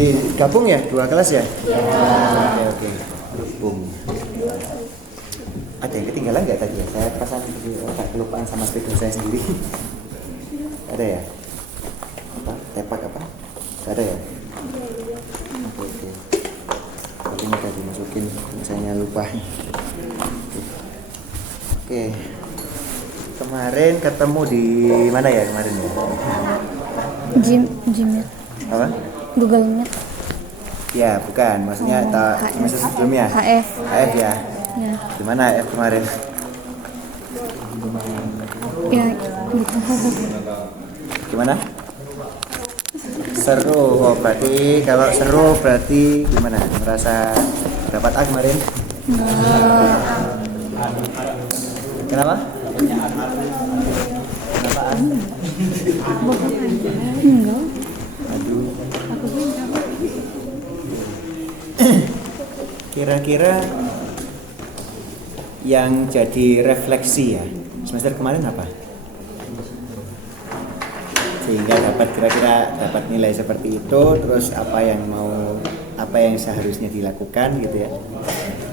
Digabung ya, 2 kelas ya? Oke. Gabung. Ada yang ketinggalan nggak tadi ya? Saya perasaan agak kelupaan sama spidol saya sendiri. Ada ya? Apa? Tepak apa? Gak ada ya? Oke. Tapi ini tadi masukin, misalnya lupa. Oke. Kemarin ketemu di mana ya kemarin ya? Gmail. Apa? Google Meet. Ya, bukan. Maksudnya semester sebelumnya. HF. HF ya. Ya. Gimana HF kemarin? Ya, gitu. Gimana? Seru. Oh, berarti kalau seru berarti gimana? Merasa dapat A kemarin? Kenapa? Kenapa A? Enggak. Aduh. Kira-kira yang jadi refleksi ya semester kemarin apa? Sehingga kira-kira dapat nilai seperti itu, terus apa yang seharusnya dilakukan gitu ya.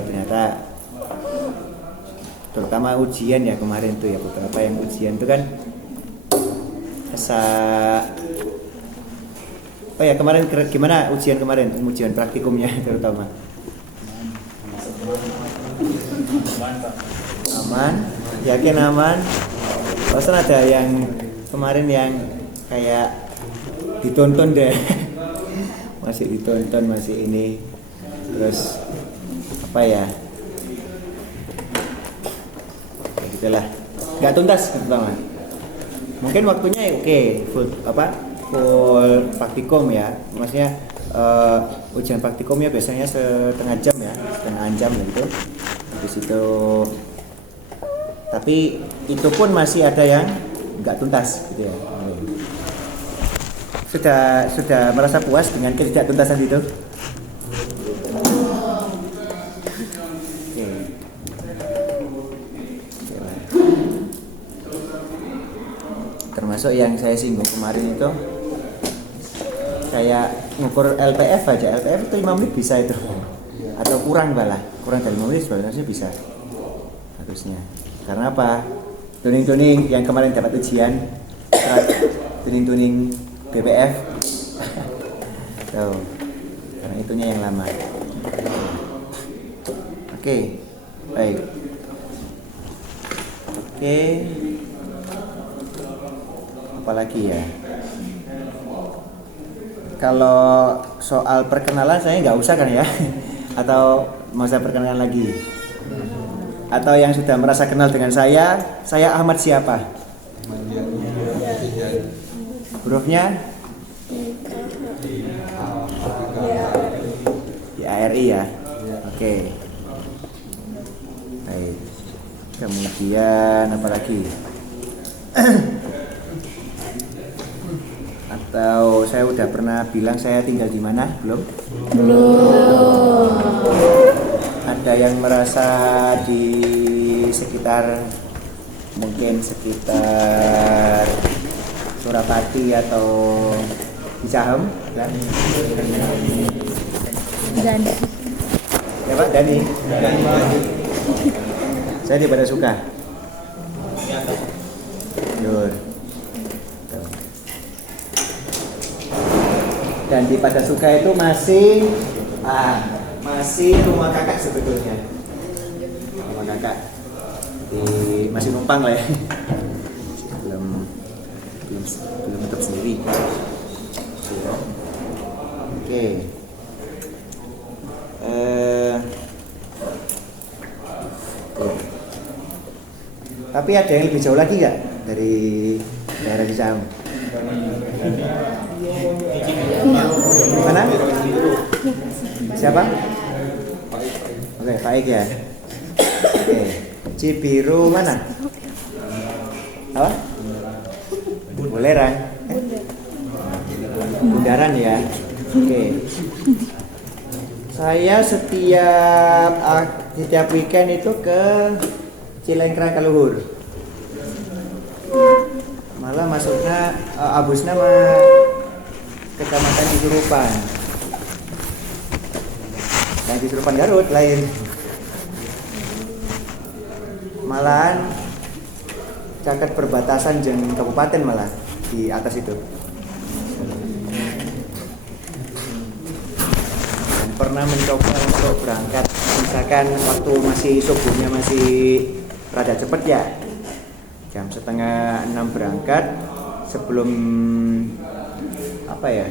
Ternyata terutama ujian ya kemarin tuh ya, beberapa yang ujian itu kan oh ya kemarin gimana ujian kemarin, ujian praktikumnya terutama? Aman, yakin aman. Terus ada yang kemarin yang kayak ditonton deh. Masih ditonton, masih ini. Terus apa ya? Gitulah. Gak tuntas pertama. Mungkin waktunya oke, full praktikum ya. Maksudnya ujian praktikumnya biasanya setengah jam gitu. Habis itu tapi itu pun masih ada yang nggak tuntas gitu ya. Sudah merasa puas dengan ketidaktuntasan itu? Oke. Termasuk yang saya singgung kemarin itu kayak ngukur LPF aja. LPF itu 5 menit bisa itu. Atau kurang dari 5 menit sebenarnya bisa. Harusnya. Karena apa? Tuning-tuning yang kemarin dapat ujian, tuning-tuning BPF. Tuh. Karena itunya yang lama. Oke. Baik. Oke. Apalagi ya? Kalau soal perkenalan saya nggak usah kan ya? Atau mau saya perkenalkan lagi? Atau yang sudah merasa kenal dengan saya Ahmad siapa? Hurufnya? ARI ya? Oke. Baik. Kemudian apa lagi? Atau saya udah pernah bilang saya tinggal di mana? Belum. Ada yang merasa di mungkin sekitar Surapati atau di Cahem? Dani. Ya Pak, Dani. Saya di Pada Suka. Nur. Dan di Pada Suka itu masih rumah kakak sebetulnya. Rumah kakak. Masih numpang lah ya. Belum tetap sendiri. Oke. Tapi ada yang lebih jauh lagi nggak dari daerah Cicahem? Mana? Siapa? Oke, Faik ya. Oke, Cibiru mana? Apa? Buleran. Bundaran ya. Oke. Saya setiap weekend itu ke Cilengkrang Kaluhur. Malah masuknya abusnya sama Kecamatan Isurupan. Yang di Surupan Garut lain. Malahan caket perbatasan jeung kabupaten malah di atas itu. Dan pernah mencoba untuk berangkat misalkan waktu masih subuhnya masih rada cepet ya, jam 5:30 berangkat sebelum apa ya,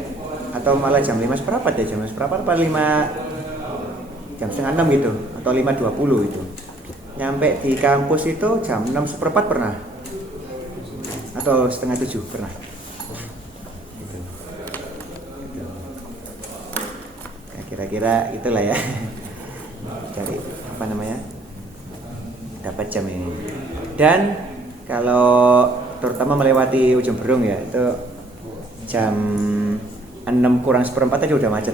atau malah jam 5 seperempat ya, jam 5 seperempat apa 5 jam 5:30 gitu atau 5:20 itu nyampe di kampus itu jam 6 seperempat pernah atau 6:30 pernah gitu. Ya, kira-kira itulah ya cari apa namanya dapat jam ini. Dan kalau terutama melewati Ujung Berung ya itu jam 6 kurang seperempat aja udah macet.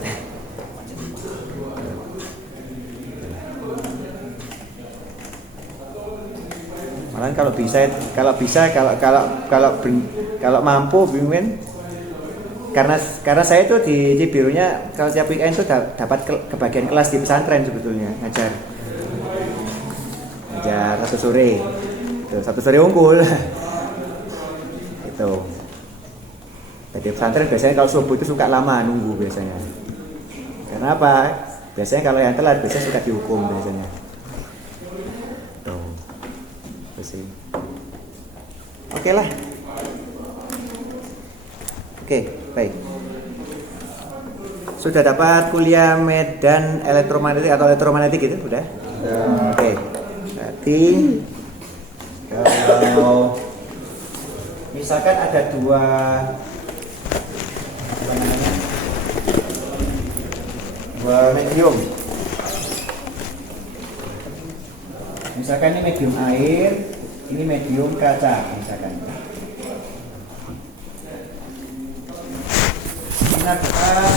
Malah kalau mampu Bingwen, karena saya tuh di Cibirunya kalau tiap weekend tuh dapat kebagian kelas di pesantren sebetulnya ngajar 1 sore itu 1 sore unggul itu. Jadi pesantren biasanya kalau subuh itu suka lama nunggu biasanya. Karena apa? Biasanya kalau yang telat biasanya suka dihukum biasanya. Tuh. Bersih. Oke lah. Oke, baik. Sudah dapat kuliah medan elektromagnetik atau elektromagnetik gitu, udah? Oke. Berarti kalau misalkan ada dua medium, misalkan ini medium air, ini medium kaca misalkan. Ini adalah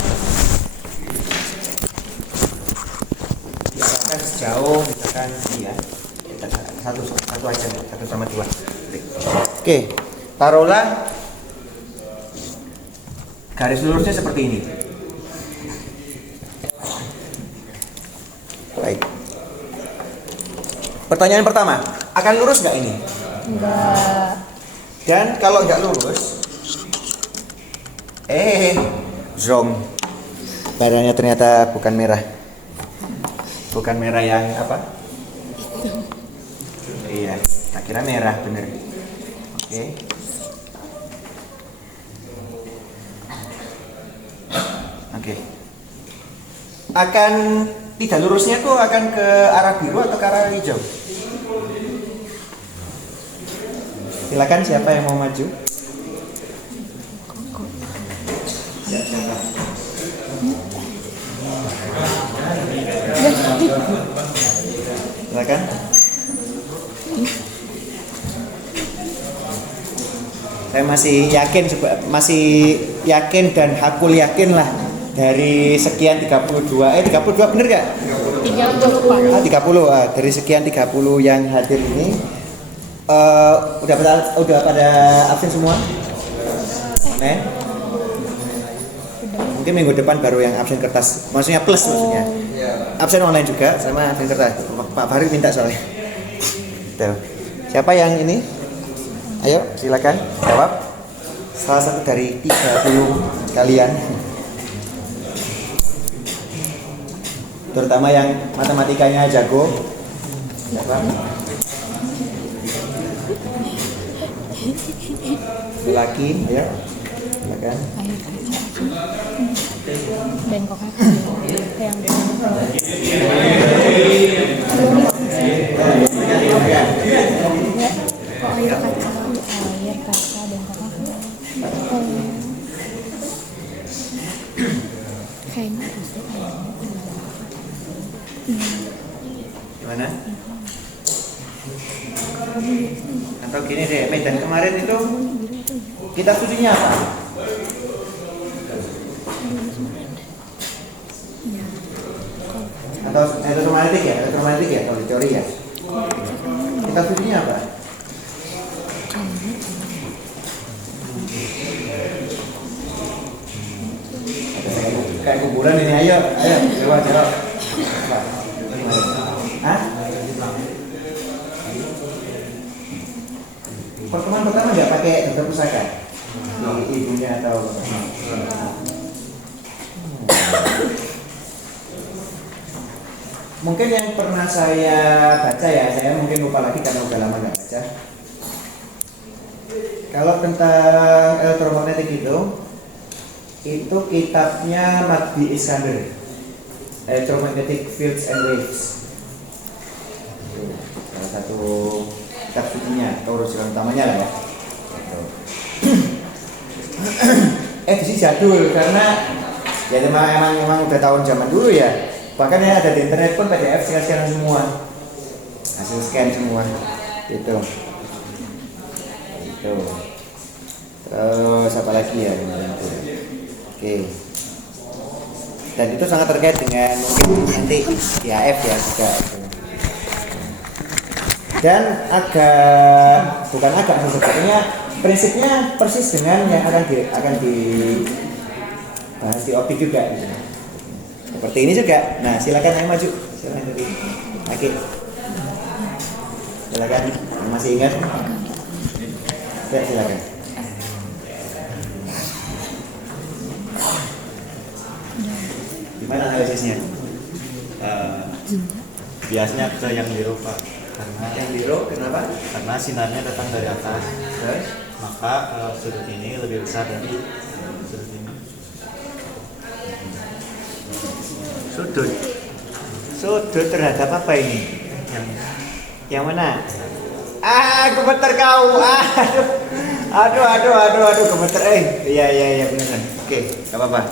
diarahkan sejauh misalkan ini ya, satu aja, 1 sama 2. Oke, taruhlah garis lurusnya seperti ini. Baik. Pertanyaan pertama, akan lurus nggak ini? Enggak. Dan kalau nggak lurus, zong. Badannya ternyata bukan merah. Bukan merah yang apa? Iya, tak kira merah bener. Oke. Oke. Akan tidak lurusnya tuh akan ke arah biru atau ke arah hijau? Silakan siapa yang mau maju? Silakan. Saya masih yakin dan hakul yakin lah dari sekian 32 bener gak? 30 Pak. 30 dari sekian 30 yang hadir ini udah pada absen semua? Mungkin minggu depan baru yang absen kertas, maksudnya plus maksudnya. Absen online juga sama absen kertas. Pak Farid minta soalnya. Tuh. Siapa yang ini? Ayo silakan jawab. Salah satu dari 30 kalian. Terutama yang matematikanya jago. Siapa? Laki, ya. Silakan. Bengkok yang air kaca bengkok kayaknya Gimana? Atau gini deh, medan kemarin itu kita studinya apa? Atau elektromagnetik ya, kalau di teori ya. Kita studinya apa? Kayak kuburan ini, ayo, jawab. Apa? Hah? Pertemuan pertama nggak pakai dokter pusaka? Ibunya atau mungkin yang pernah saya baca ya, saya mungkin lupa lagi karena udah lama nggak baca. Kalau tentang elektromagnetik itu kitabnya Magdi Iskandar, Electromagnetic Fields and Waves. Itu salah satu kitab sucinya atau rujukan utamanya lah ya. Di sini jadul karena ya emang udah tahun zaman dulu ya. Bahkan ya ada di internet pun PDF scan semua, hasil scan semua gitu. Itu. Terus apa lagi ya? Oke. Dan itu sangat terkait dengan mungkin nanti IAF ya juga. Dan bukan sebetulnya prinsipnya persis dengan yang akan dibahas di optik juga gitu. Seperti ini juga. Nah, silakan ayo maju. Silakan dari Aki. Silakan. Masih ingat? Ya, silakan. Gimana analisisnya? Biasanya ke yang biru Pak, karena Yang biru kenapa? karena sinarnya datang dari atas, Terus? maka sudut ini lebih besar dari sudut ini. Sudut terhadap apa ini? Yang mana? Gemeter kau. Aduh, gemeter. Iya benar. Oke, enggak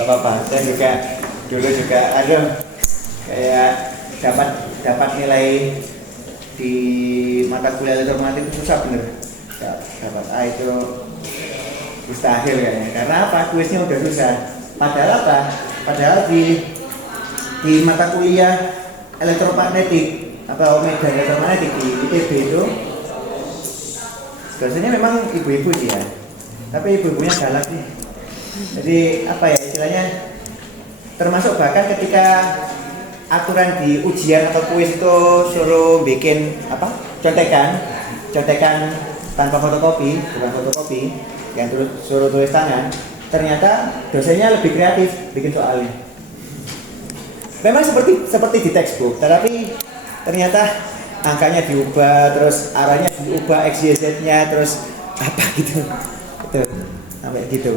apa-apa. Saya juga dulu kayak dapat nilai di mata kuliah elektromagnetik itu susah bener. Dapat A itu mustahil kayaknya. Karena apa? Kuisnya udah susah. Padahal di mata kuliah elektromagnetik atau medan elektromagnetik di ITB itu biasanya memang ibu-ibu sih ya, tapi ibu-ibunya galak nih. Jadi apa ya istilahnya, termasuk bahkan ketika aturan di ujian atau kuis itu suruh bikin contekan tanpa fotokopi, bukan fotokopi, yang suruh tulis tangan. Ternyata dosennya lebih kreatif bikin soalnya. Memang seperti di textbook, tetapi ternyata angkanya diubah, terus arahnya diubah, X, Y, Z-nya, terus apa gitu. Itu sampai gitu.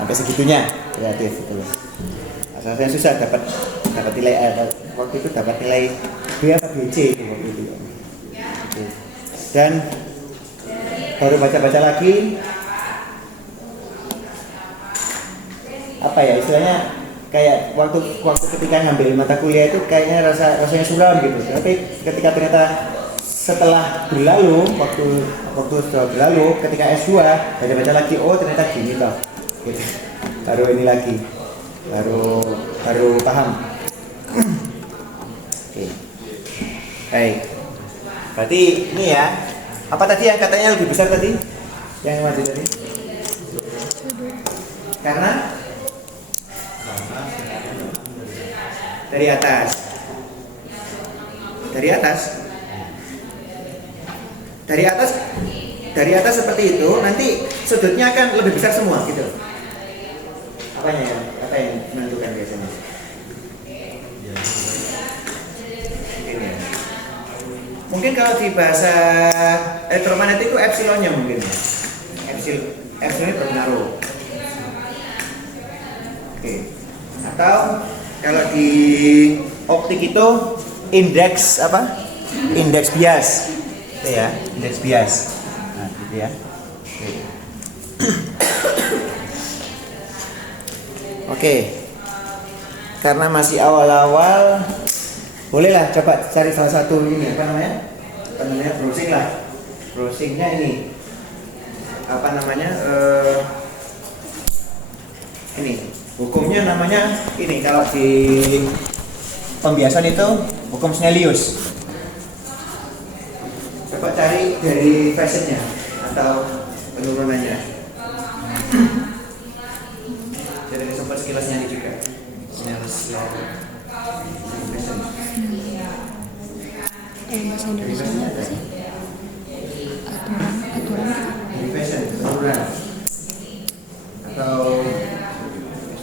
Sampai segitunya kreatif itu. Asalnya susah dapat nilai A. Waktu itu dapat nilai B atau BC itu waktu itu. Dan baru baca-baca lagi apa ya istilahnya, kayak waktu ketika ngambil mata kuliah itu kayaknya rasanya suram gitu. Tapi ketika ternyata setelah berlalu waktu sudah berlalu, ketika S2 baca lagi, oh ternyata gini toh gitu. Baru ini lagi baru paham. Oke. Baik, berarti ini ya, apa tadi yang katanya lebih besar tadi yang maju tadi? Karena dari atas seperti itu, nanti sudutnya akan lebih besar semua gitu. Apa yang menentukan biasanya? Mungkin kalau di bahasa elektromagnetik itu epsilonnya mungkin. Epsilonnya berpengaruh. Oke. Atau kalau di optik itu indeks bias. Itu ya, indeks bias. Nah, gitu ya. Oke. Karena masih awal-awal, bolehlah coba cari salah satu ini browsing lah. Browsingnya ini ini hukumnya namanya ini, kalau di pembiasan itu hukum Snellius. Coba cari dari fashionnya atau penurunannya. Jadi sempat sekilasnya ini juga. Bahasa Indonesia apa sih? Aturan gitu. Derivation, penurunan. Atau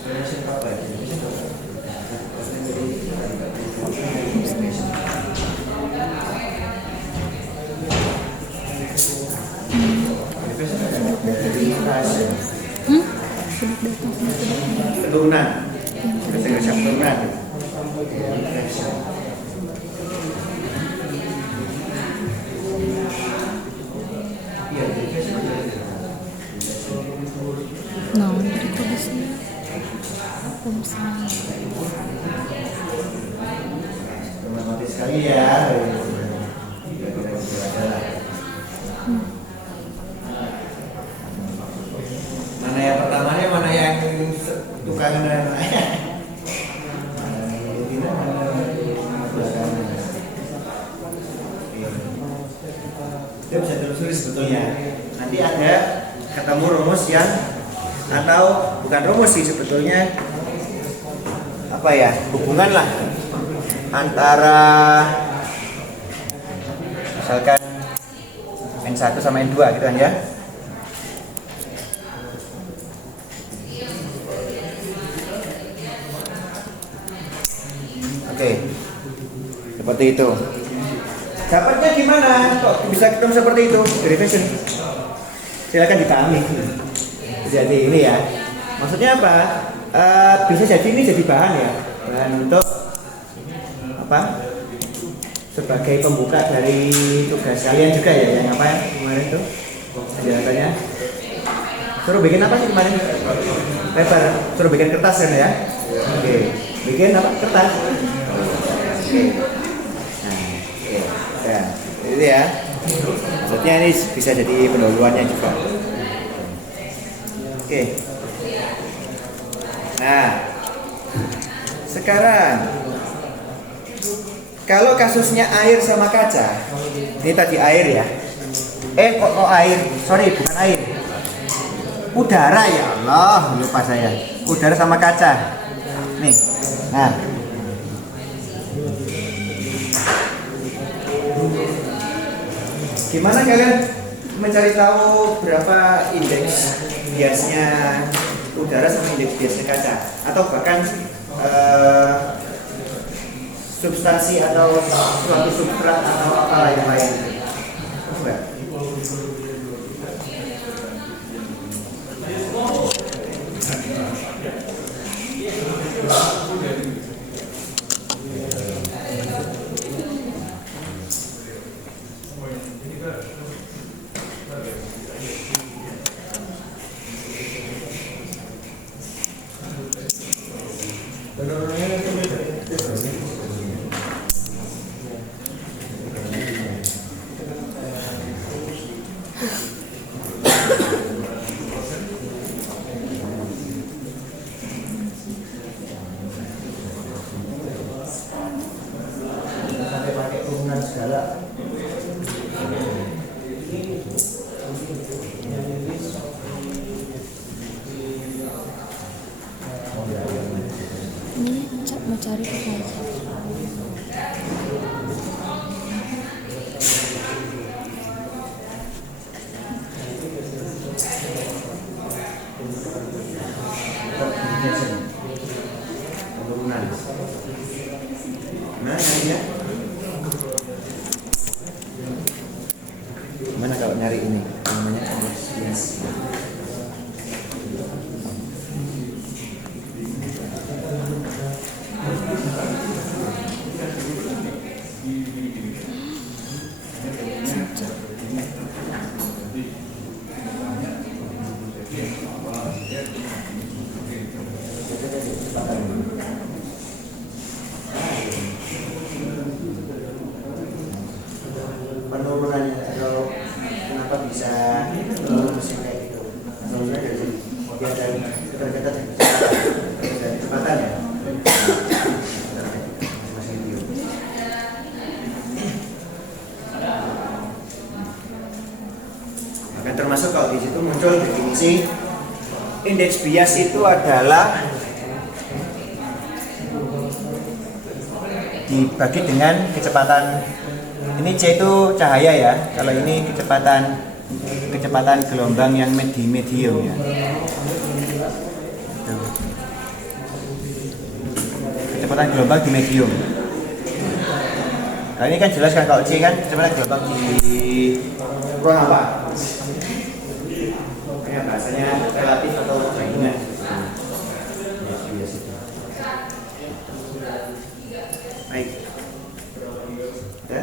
derivation apa ya? Derivation apa? Sudut datang sama sudut datang. Penurunan. Yang Bahasa kedua. Inggrisnya penurunan. Derivation. Iya, derivation. Nah, jadi kok bisa perusahaan. Mati sekali ya. Mana yang pertamanya, mana yang tukang mana yang ini, mana belakangnya. Dia bisa telusuri sebetulnya. Nanti ada ketemu rumus yang, atau bukan rumus sih sebetulnya, apa ya, hubungan lah antara misalkan N1 sama N2 gitu kan ya. Oke, seperti itu. Dapatnya gimana? Kok bisa ketemu seperti itu? Derivation. Silakan dipahami. Jadi ini ya. Maksudnya apa? Bisa jadi ini jadi bahan ya. Bahan untuk apa? Sebagai pembuka dari tugas kalian juga ya. Yang apa ya kemarin tuh? Biasanya. Suruh bikin apa sih kemarin? Paper. Suruh bikin kertas kan ya? Oke. Bikin apa? Kertas. Oke. Nah, oke. Ya, itu ya. Maksudnya ini bisa jadi pendahuluannya juga. Oke. Nah, sekarang kalau kasusnya air sama kaca, ini tadi air ya. Kok air? Sorry, bukan air. Udara ya Allah, lupa saya. Udara sama kaca. Nih. Nah. Gimana kalian mencari tahu berapa indeks biasnya udara sama indeks biasnya kaca, atau bahkan substansi atau suatu substrat atau apa yang lain? Coba. Ini mau cari apa aja? Penurunan. Nah, ya. Gimana kalau nyari ini? Namanya yes. Penurunannya atau kenapa bisa mesin kayak gitu? Penurunannya dari sini. Dia dari keterkaitan dari kecepatan ya. Maka termasuk kalau di situ muncul definisi indeks bias itu adalah dibagi dengan kecepatan Ini C itu cahaya ya. Kalau ini kecepatan gelombang yang medium ya. Tuh. Kecepatan gelombang di medium. Nah ini kan jelas kan kalau C kan kecepatan gelombang di ruang apa? Ini bahasanya relatif atau bandingan. Baik. Ya.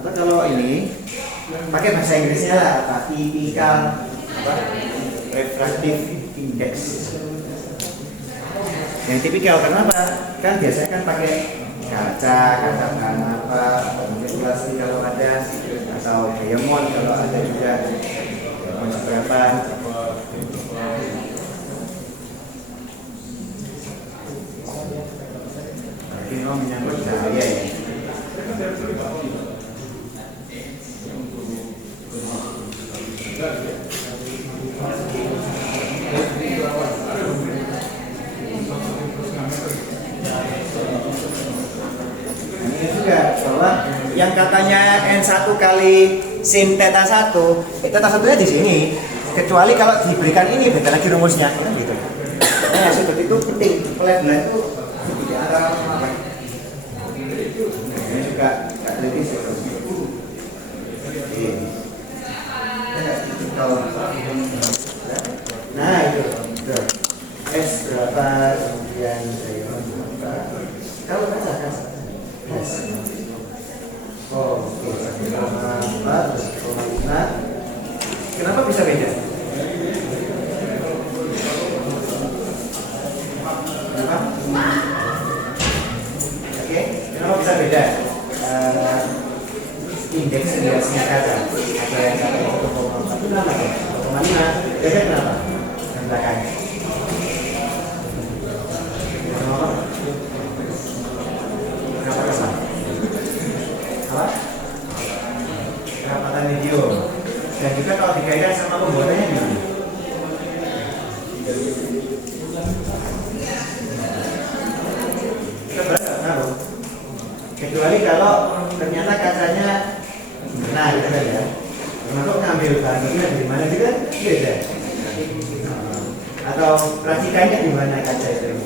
Atau kalau ini pakai bahasa Inggrisnya lah apa? Typical apa? Refractive index. Yang tipikal kenapa? Kan biasanya kan pakai kaca bahan apa, mungkin plastik kalau ada, atau diamond kalau ada juga, diamond seberapa. Ini mau menyangkut cahaya ya. Ini juga bahwa yang katanya N1 kali sin theta 1, theta 1 nya di sini. Kecuali kalau diberikan ini beda lagi rumusnya, kan gitu. Nah, sudut itu penting. Pelan-pelan itu di antara apa? Ini juga nggak teliti sih. Nah itu, S berapa kemudian berapa? Kalau kaca S. Oh, oke. 1,4, kenapa bisa beda? Kenapa? Oke, kenapa bisa beda? Indeks biasanya kaca ada yang kata 1,4 itu nama ya 1,5 beda kenapa? Yang belakang kenapa kesal? Apa? Kerapatan medium dan juga kalau dikaitkan sama pembuatannya gimana? Tahu. Kecuali kalau ternyata kacanya nah gitu kan ya termasuk ngambil bahan ini dari mana juga beda atau racikannya di mana kaca itu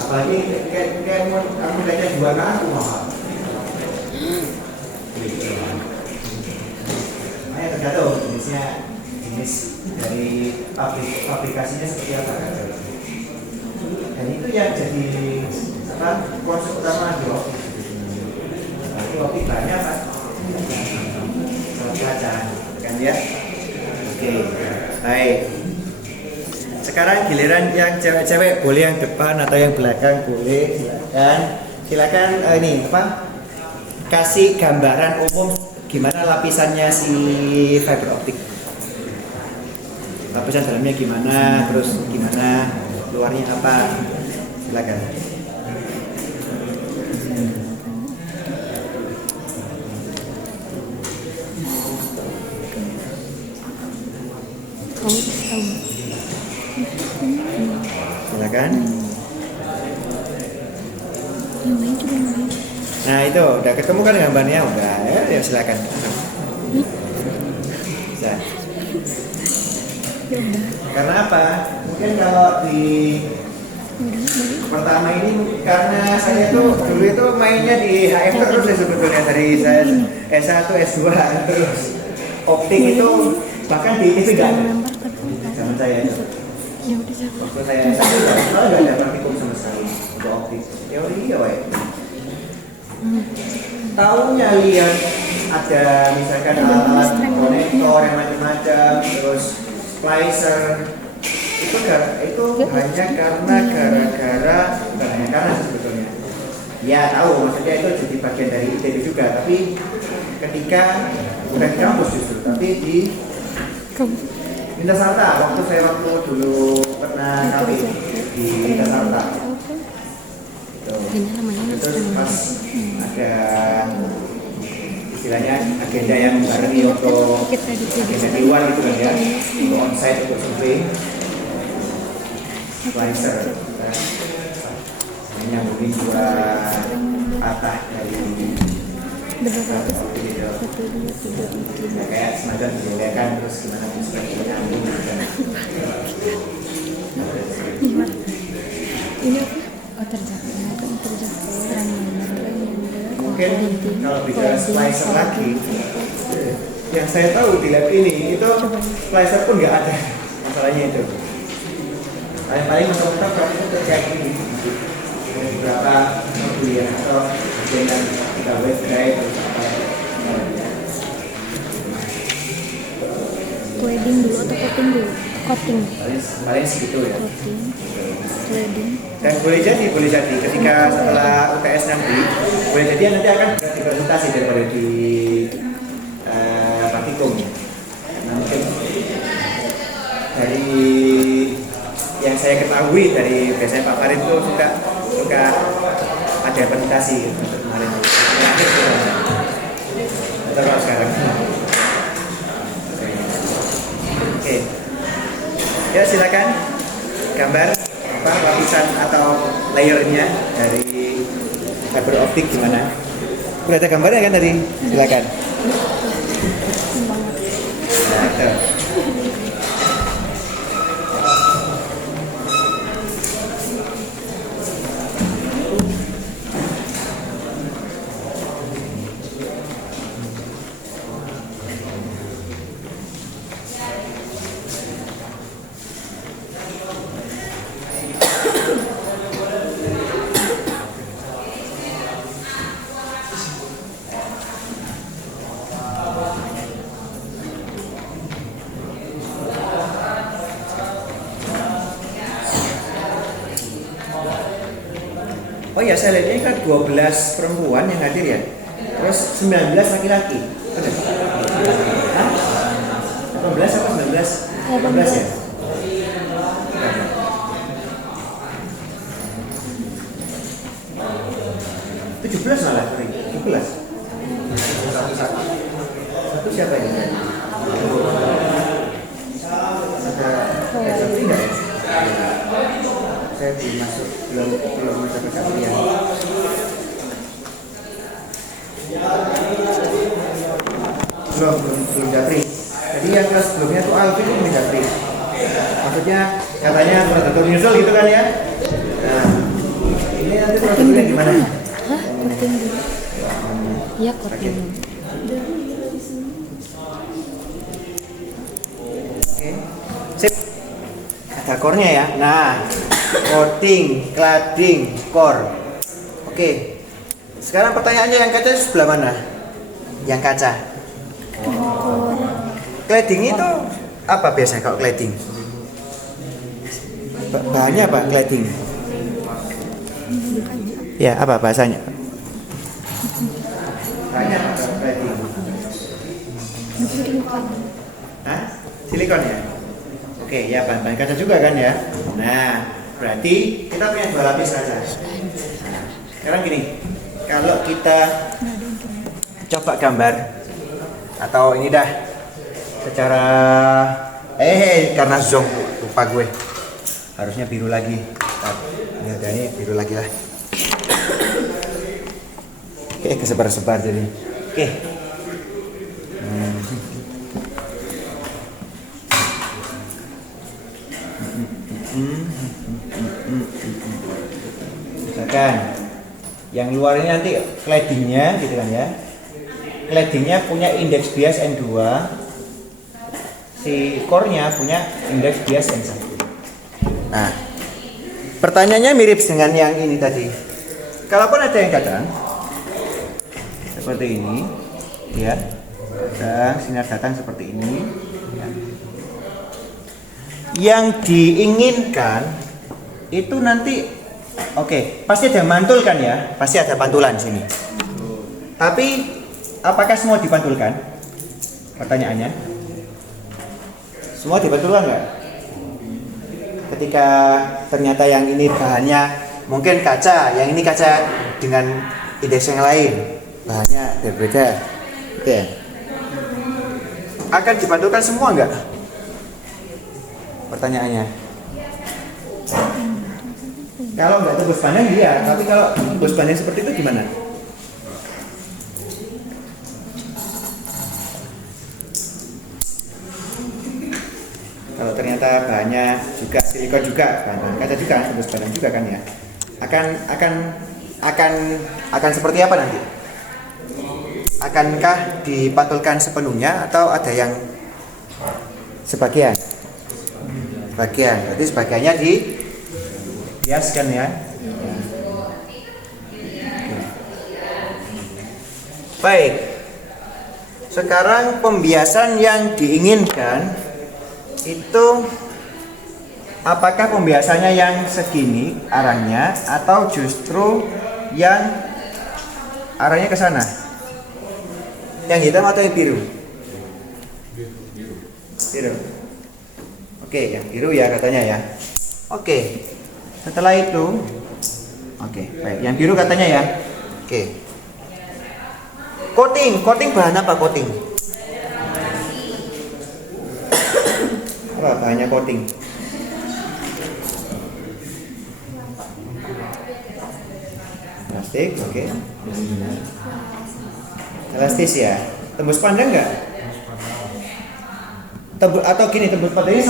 apalagi kayak kamu kaca dua kan aku mahal makanya tergantung jenis dari pabrikasinya seperti apa kaca dan itu yang jadi apa konsep utama di optik banyak kan kaca kan ya oke baik sekarang giliran yang cewek-cewek boleh yang depan atau yang belakang boleh silakan ini apa kasih gambaran umum gimana lapisannya si fiber optik lapisan dalamnya gimana terus gimana luarnya apa silakan. Silakan. Nah itu udah ketemu kan gambarnya udah ya silakan. Bisa. Karena apa? Mungkin kalau di pertama ini karena saya tuh dulu itu mainnya di HM terus ya sebetulnya dari saya S1 S2 terus optik itu bahkan di itu enggak sama saya itu. Waktu saya nggak ada praktikum sama sekali untuk optik teori ya wae. Tahunya lihat ada misalkan alat konektor yang macam-macam terus splicer itu hanya karena gara-gara bukan hanya karena sebetulnya ya tahu maksudnya itu jadi bagian dari ITB juga tapi ketika bukan di kampus justru tapi di Intasarta waktu dulu pernah kami di Intasarta itu pas ada istilahnya agenda yang membarengi untuk agenda di luar gitu kan ya untuk onsite untuk survei slicer nyambungin dua patah dari Berapa ratus? 1, 2, 3, 4, 5. Kayak semacam dijelekan terus gimana seperti nyambung gitu. Ini apa? Oh, terjatuh. Mungkin kalau bicara slicer lagi, yang saya tahu di lab ini itu slicer pun nggak ada masalahnya itu. Paling-paling mentok-mentok kalau itu terjadi beberapa mobil atau dengan kita wave drive atau apa. Wedding dulu atau coating dulu? Coating. Paling segitu ya. Coating. Wedding. Dan boleh jadi ketika setelah UTS nanti boleh jadi nanti akan dipresentasi daripada di praktikum. Nah, mungkin dari yang saya ketahui dari biasanya Pak Farid itu suka ada presentasi untuk kemarin. Atau kalau sekarang. Oke. Ya silakan gambar apa lapisan atau layernya dari fiber optik gimana? Udah ada gambarnya kan tadi? Silakan. Nah, itu. Oh ya, saya lihat ini kan 12 perempuan yang hadir ya. Terus 19 laki-laki. Benar? Hah? 18 apa 19? 18 ya? 17 malah, sorry. 17. Satu siapa ini? Ada Sepri nggak ya? Saya belum masuk ke kalian. Belum Japri. Jadi yang kelas sebelumnya tuh Alvin ini Japri. Maksudnya katanya prototipe nyusul gitu kan ya? Nah, ini nanti prototipe gimana? Hah? Coating dulu. Iya, coating. Oke. Sip. Ada core-nya ya. Nah, coating, cladding, core. Oke. Sekarang pertanyaannya yang kaca sebelah mana? Yang kaca. Cladding itu apa biasanya kalau cladding? Bahannya apa cladding? Ya, apa bahasanya? Bahannya apa cladding? Hah? Silikon ya? Oke, ya bahan kaca juga kan ya? Nah, berarti kita punya 2 lapis kaca. Sekarang gini, kalau kita coba gambar atau ini dah secara karena zoom lupa gue harusnya biru lagi. Ini biru lagi lah. Oke, kesebar-sebar jadi. Oke. Misalkan yang luar ini nanti claddingnya gitu kan ya. Claddingnya punya indeks bias N2, si core-nya punya indeks bias N1. Nah, pertanyaannya mirip dengan yang ini tadi. Kalaupun ada yang datang seperti ini, ya, sinar datang seperti ini, ya. Yang diinginkan itu nanti, oke, pasti ada mantul kan ya, pasti ada pantulan sini. Tapi apakah semua dipantulkan? Pertanyaannya, semua dipantulkan nggak? Ketika ternyata yang ini bahannya mungkin kaca, yang ini kaca dengan indeks yang lain, bahannya berbeda, gitu ya. Akan dipantulkan semua nggak? Pertanyaannya. Kalau nggak tembus pandang iya, tapi kalau tembus pandang seperti itu gimana? Kalau ternyata bahannya juga silikon juga, bahan kaca juga, tembus padam juga kan ya. Akan seperti apa nanti? Akankah dipantulkan sepenuhnya atau ada yang sebagian? Sebagian, berarti sebagiannya dihiaskan ya. Baik. Sekarang pembiasan yang diinginkan itu apakah pembiasannya yang segini arahnya atau justru yang arahnya ke sana? Yang hitam atau yang biru? Biru. Oke, yang biru ya katanya ya. Oke. Setelah itu, oke, baik. Yang biru katanya ya. Oke. Coating bahan apa coating? Apa bahannya coating? Plastik, oke. Elastis ya. Tembus pandang nggak? Atau gini, tembus pandangnya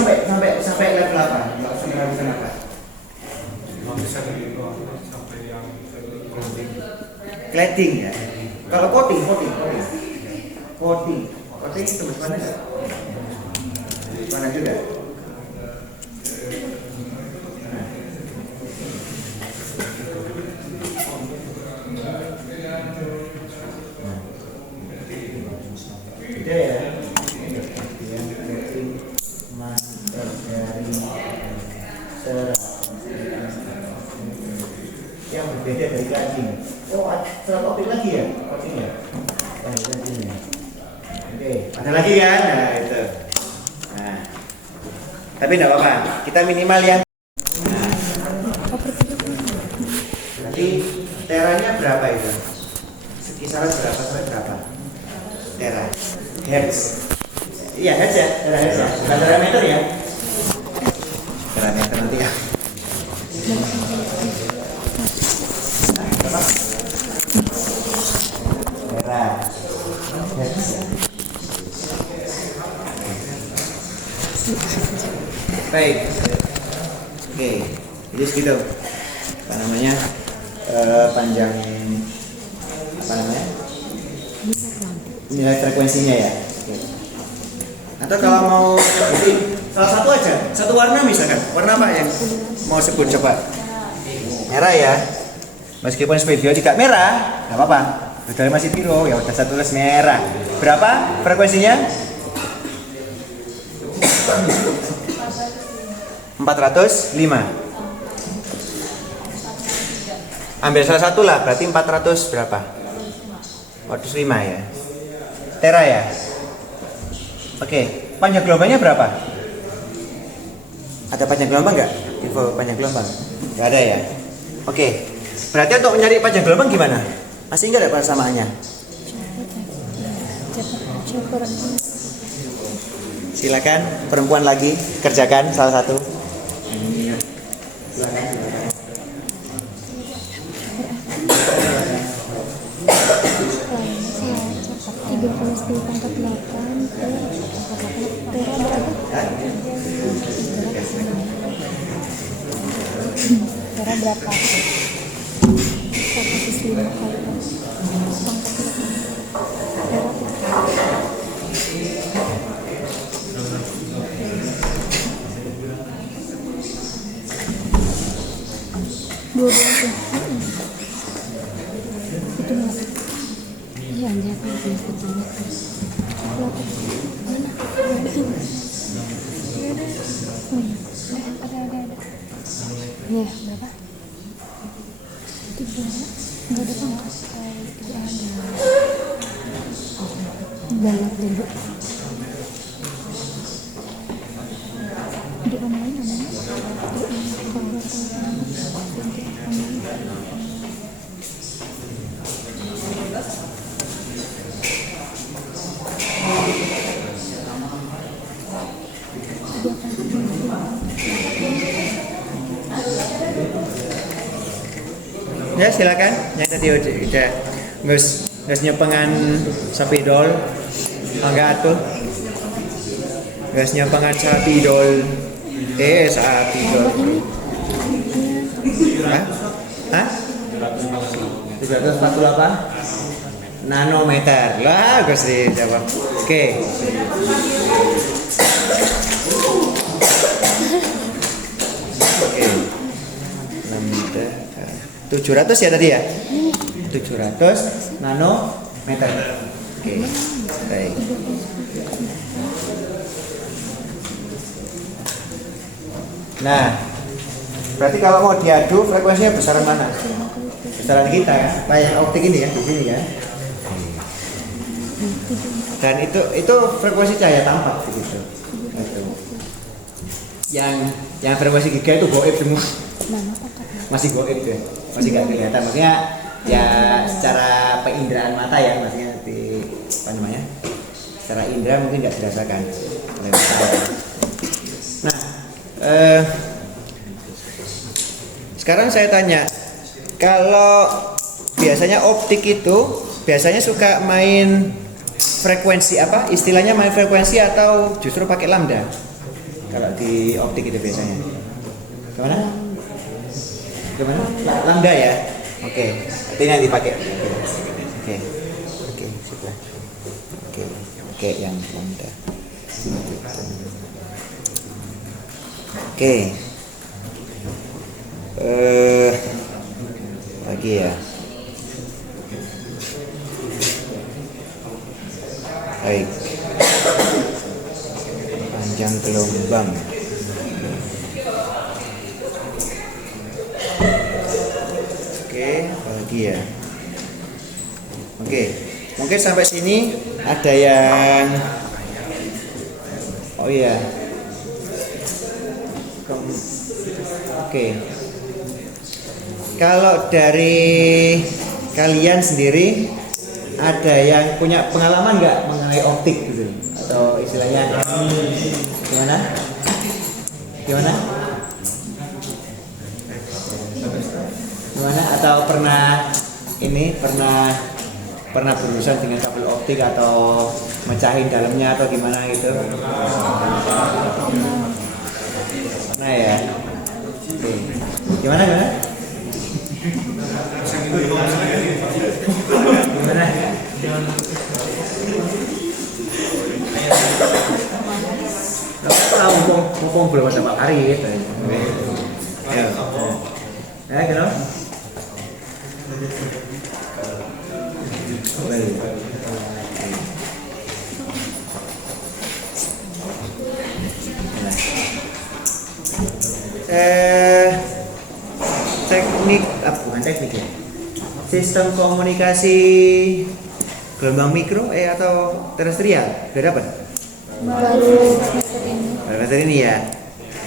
sampai level apa? Sampai level apa? Cladding ya. Kalau coating tembus pandang nggak? Pandang juga. Beda ya. Yang berbeda dari cladding. Oh, serat optik lagi ya? Coatingnya. Oke, ada lagi kan? Nah, itu. Nah, tapi enggak apa-apa. Kita minimal yang. Nah. Nanti teranya berapa itu? Kisaran berapa sampai berapa? Tera. Hertz. Iya, hertz ya. Bukan terameter ya. Terameter nanti ya. Berapa? Tera. Hertz. Baik. Oke, jadi segitu. Apa namanya? Panjang apa namanya? Nilai frekuensinya ya. Atau kalau mau sebutin salah satu aja, satu warna misalkan. Warna apa yang mau sebut coba? Merah ya. Meskipun video tidak merah, nggak apa-apa. Udah masih biru, ya udah satu tulis merah. Berapa frekuensinya? 405. Ambil salah satu lah, berarti 400 berapa? 405 ya. Tera ya. Oke, panjang gelombangnya berapa? Ada panjang gelombang nggak? Info panjang gelombang? Nggak ada ya. Oke, berarti untuk mencari panjang gelombang gimana? Masih nggak ada persamaannya? Silakan perempuan lagi kerjakan salah satu. Silakan. Tera berapa? 105 kali. Dua itu nggak? Iya, anjir aku punya fotonya. Ada. Ya, berapa? 3. Nggak ada pangkat. Itu ada. Banyak dulu. Di online namanya. Ya silakan. Yang tadi udah nges nyepengan sapi dol. Enggak atuh. Gasnya pengacar tidol. Saat tidol. Hah? Hah? 348 nanometer. Lah, Gusti jawab. Oke. Oke. 700 ya tadi ya? 700 nanometer. Oke. Baik. Nah, berarti kalau mau diadu frekuensinya besaran mana? Besaran kita ya, layar optik ini ya, di sini ya. Dan itu frekuensi cahaya tampak begitu. Itu. Yang frekuensi giga itu goib semua. Masih goib ya, masih nggak kelihatan. Maksudnya ya secara peinderaan mata ya, maksudnya di apa namanya? Secara indera mungkin nggak dirasakan oleh mata. Nah, sekarang saya tanya, kalau biasanya optik itu biasanya suka main frekuensi apa? Istilahnya main frekuensi atau justru pakai lambda? Kalau di optik itu biasanya. Gimana? Gimana? Lambda ya? Oke. Artinya dipakai. Oke. Oke, sudah. Oke, yang lambda. Oke. Lagi ya. Baik. Panjang gelombang. Oke, lagi ya. Oke. Mungkin sampai sini ada yang oh iya. Oke. Kalau dari kalian sendiri ada yang punya pengalaman nggak mengenai optik gitu atau istilahnya gimana? Gimana? Gimana? Atau pernah berurusan dengan kabel optik atau mecahin dalamnya atau gimana gitu? Nah ya. Oke. Gimana? Gimana? Mumpung belum ada Pak Arif. Ya, kenapa? Teknik, bukan teknik ya. Sistem komunikasi gelombang mikro atau terestrial udah dapat? Baru semester ini. Semester ini ya.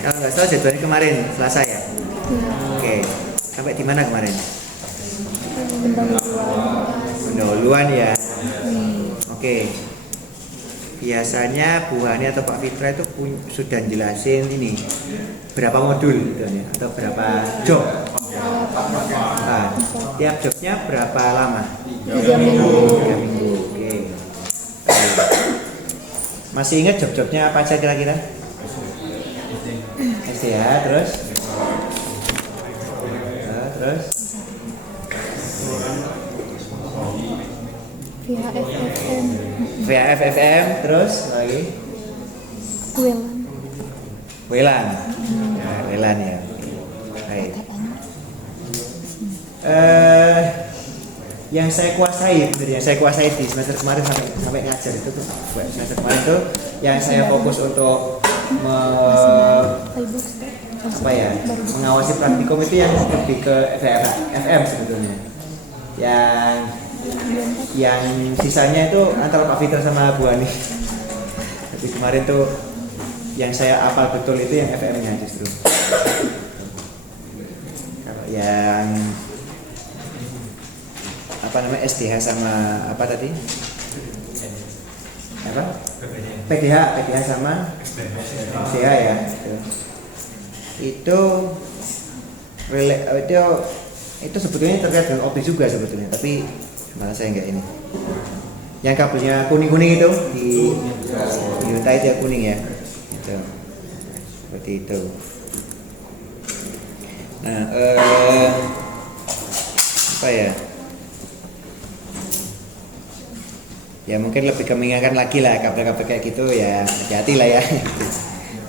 Kalau nggak salah jadwalnya kemarin Selasa ya. Oke. Sampai di mana kemarin? Pendahuluan ya. Oke. Biasanya Bu Hani atau Pak Fitra itu sudah jelasin ini berapa modul gitu ya, atau berapa job. Nah, tiap jobnya berapa lama? 3 minggu. 3 minggu. Oke. Masih ingat job-jobnya apa aja kira-kira? SDH terus? Terus? VHF-FM. VHF-FM terus lagi? WLAN. Ya, WLAN ya. Baik. Yang saya kuasai di semester kemarin sampai ngajar itu tuh semester kemarin tuh yang saya fokus untuk mengawasi praktikum itu yang lebih ke FM sebetulnya. Yang sisanya itu antara Pak Fitra sama Bu Ani. Tapi kemarin tuh yang saya hafal betul itu yang FM-nya justru. Kalau yang SDH sama apa tadi? Apa? PDH sama SDH ya. Itu sebetulnya terkait dengan optik juga sebetulnya, tapi malah saya enggak ini. Yang kabelnya kuning-kuning itu di untai itu ya kuning ya. Gitu. Seperti itu. Nah, apa ya? Ya mungkin lebih mengingatkan lagi lah kabel-kabel kayak gitu ya, hati-hati lah ya.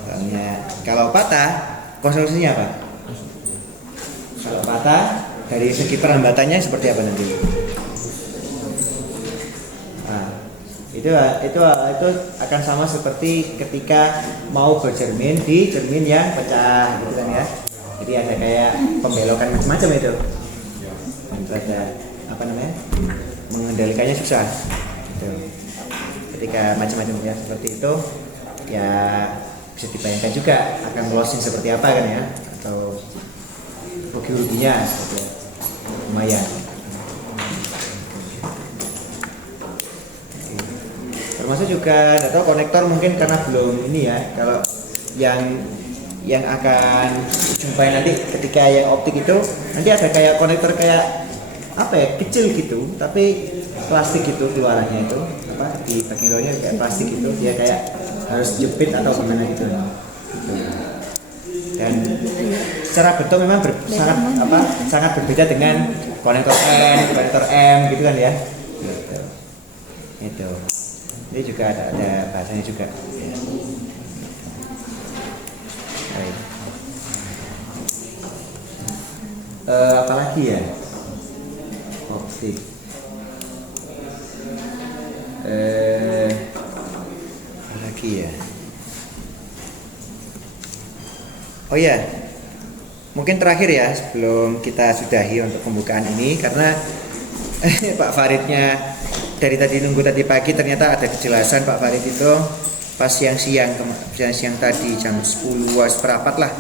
Soalnya kalau patah, konsolusinya apa? Kalau patah, dari segi perambatannya seperti apa nanti? Nah, itu akan sama seperti ketika mau bercermin di cermin yang pecah, gitu kan ya. Jadi ada kayak pembelokan macam-macam itu. Itu ada apa namanya? Mengendalikannya susah. Gitu. Ketika macam-macam ya seperti itu, ya bisa dibayangkan juga akan closing seperti apa kan ya, atau rugi-ruginya seperti lumayan. Termasuk juga nggak tahu konektor mungkin karena belum ini ya, kalau yang akan jumpai nanti ketika yang optik itu nanti ada kayak konektor kayak apa ya, kecil gitu tapi plastik gitu keluarannya itu apa di bagian luarnya kayak plastik gitu, dia kayak harus jepit atau gimana gitu. Dan secara bentuk memang sangat berbeda dengan konektor N, konektor M gitu kan ya. Gitu. Itu. Ini juga ada bahasanya juga. Ya. Baik. Apalagi ya? Optik. Apalagi ya? Oh ya, mungkin terakhir ya sebelum kita sudahi untuk pembukaan ini, karena Pak Faridnya dari tadi nunggu tadi pagi ternyata ada kejelasan Pak Farid itu pas siang tadi jam 10 seperempat lah,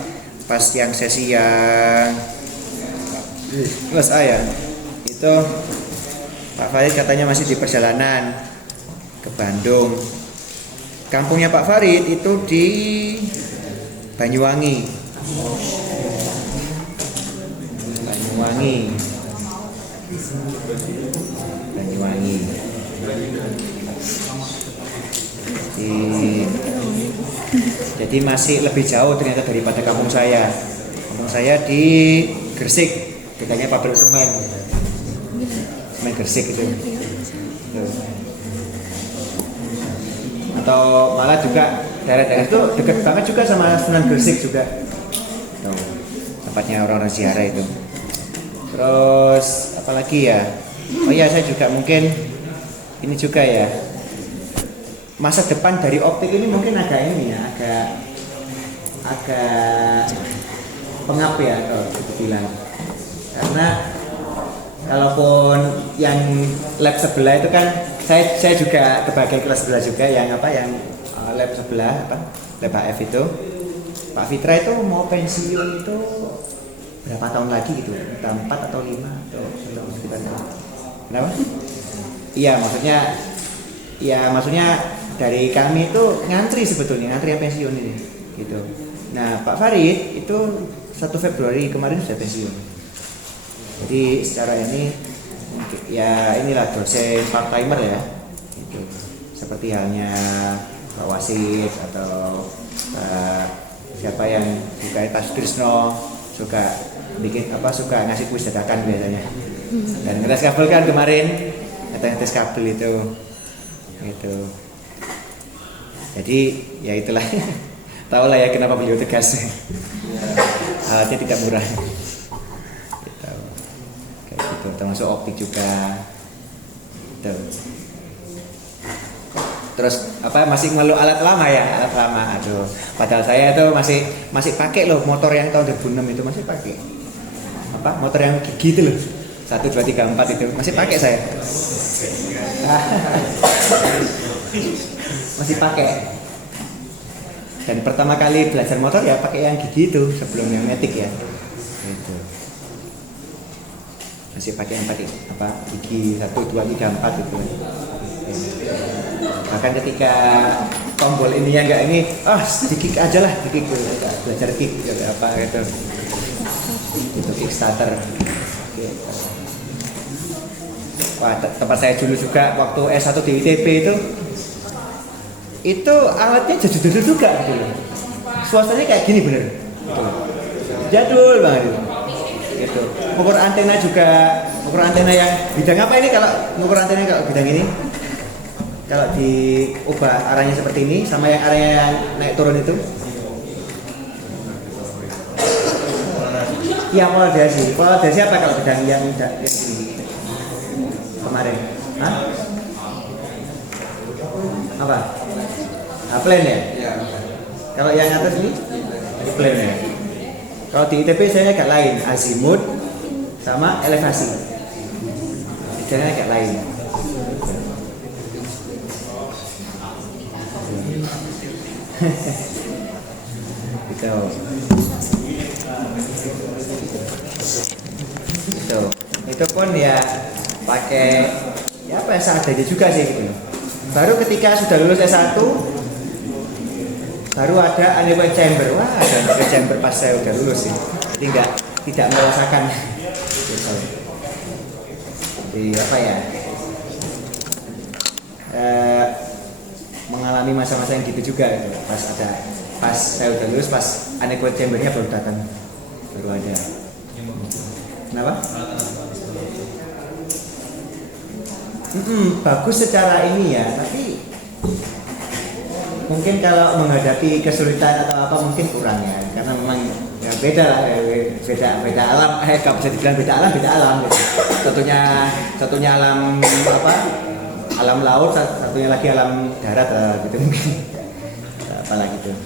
pas yang sesi yang kelas A ya, itu Pak Farid katanya masih di perjalanan ke Bandung. Kampungnya Pak Farid itu di Banyuwangi. Jadi masih lebih jauh ternyata daripada kampung saya. Kampung saya di Gresik, dekatnya pabrik semen Gresik itu. Atau malah juga daerah-daerah itu dekat banget juga sama Sunan Gresik juga. Tempatnya orang-orang ziarah itu. Terus apalagi ya? Oh iya, saya juga mungkin ini juga ya. Masa depan dari optik ini mungkin agak ini ya, agak pengap ya kalau dibilang. Karena kalaupun yang lab sebelah itu kan saya juga kebagian kelas sebelah juga yang lab sebelah lab HF itu. Pak Fitra itu mau pensiun itu berapa tahun lagi gitu, entah 4 atau 5 atau sekitar itu. Kenapa? Iya, maksudnya dari kami itu ngantri sebetulnya, ngantri pensiun ini gitu. Nah, Pak Farid itu 1 Februari kemarin sudah pensiun. Jadi secara ini ya inilah dosen part timer ya. Gitu. Seperti halnya Pak Wasit atau siapa yang suka Pak Krisno suka suka ngasih kuis dadakan biasanya. Dan ngetes kabel kan kemarin, ngetes kabel itu. Gitu. Jadi ya itulah. Tahu lah ya kenapa beliau tegas. Alatnya tidak murah. Gitu. Kayak gitu, termasuk optik juga. Gitu. Terus masih ngeluh alat lama ya, alat lama. Aduh, padahal saya tuh masih pakai loh motor yang tahun 2006 itu masih pakai. Motor yang gigi itu loh. 1 2 3 4 itu masih pakai saya. Masih pakai. Dan pertama kali belajar motor ya pakai yang gigi itu sebelum yang matic ya. Gitu. Masih pakai yang gigi 1 2 3 4 itu. Bahkan ketika tombol ini yang enggak ini, di-kick aja lah, di-kick belajar kick gitu. Itu Kickstarter. Wah, tempat saya dulu juga waktu S1 di ITB itu alatnya jadul-jadul juga gitu loh. swastanya kayak gini bener. Gitu. Jadul banget itu. Gitu. Ukur antena juga, ukur antena yang bidang apa ini kalau ukur antena kalau bidang ini? Kalau diubah arahnya seperti ini sama yang arahnya yang naik turun itu? Iya, polarisasi. Polarisasi apa kalau bidang yang ini kemarin? Hah? Apa? Plane ya? Kalau yang atas ini? Plane ya? Kalau di ITB saya agak lain, azimut sama elevasi. Bidangnya agak lain. Gitu. Itu pun ya pakai ya apa seadanya juga sih gitu. Baru ketika sudah lulus S1 baru ada anechoic chamber. Wah, ada anechoic chamber pas saya udah lulus sih. Jadi tidak merasakan gitu. Jadi apa ya? Mengalami masa-masa yang gitu juga gitu. Pas saya udah lulus, pas anechoic chambernya baru datang, baru ada. Kenapa? Bagus secara ini ya, tapi mungkin kalau menghadapi kesulitan atau apa mungkin kurang ya, karena memang ya beda lah, beda alam. Gak bisa dibilang beda alam gitu. Satunya alam apa? Alam laut, satunya lagi alam darat gitu mungkin. Apalah gitu.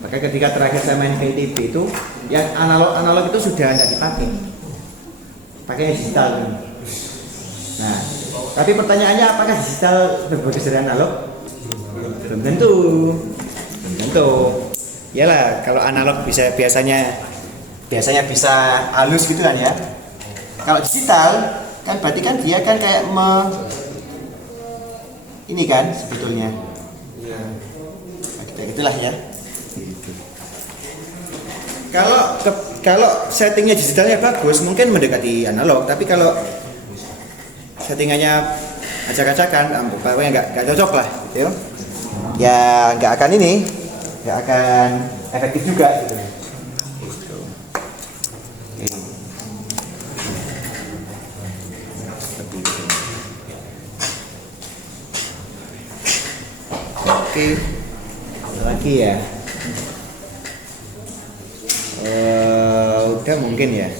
Makanya ketika terakhir saya main PTB itu, yang analog itu sudah tidak dipakai, pakainya digital kan. Nah, tapi pertanyaannya apakah digital berbasis dari analog? Belum tentu. Iyalah, kalau analog biasanya bisa halus gitu kan ya. Kalau digital kan berarti kan dia kan kayak ini kan sebetulnya. Nah, gitulah ya. Kalau settingnya digitalnya bagus mungkin mendekati analog, tapi kalau settingannya acak-acakan, pokoknya nggak cocok lah, gitu. Ya nggak akan efektif juga. Gitu. Oke, ada lagi ya. Udah mungkin ya.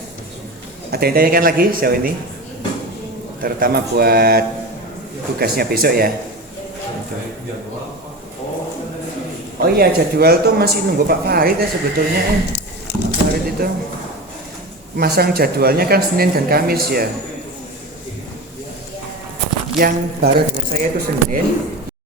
Ada yang tanyakan lagi sejauh ini? Terutama buat tugasnya besok ya. Oh iya, jadwal tuh masih nunggu Pak Farid ya sebetulnya. Pak Farid itu masang jadwalnya kan Senin dan Kamis ya. Yang baru dengan saya itu Senin,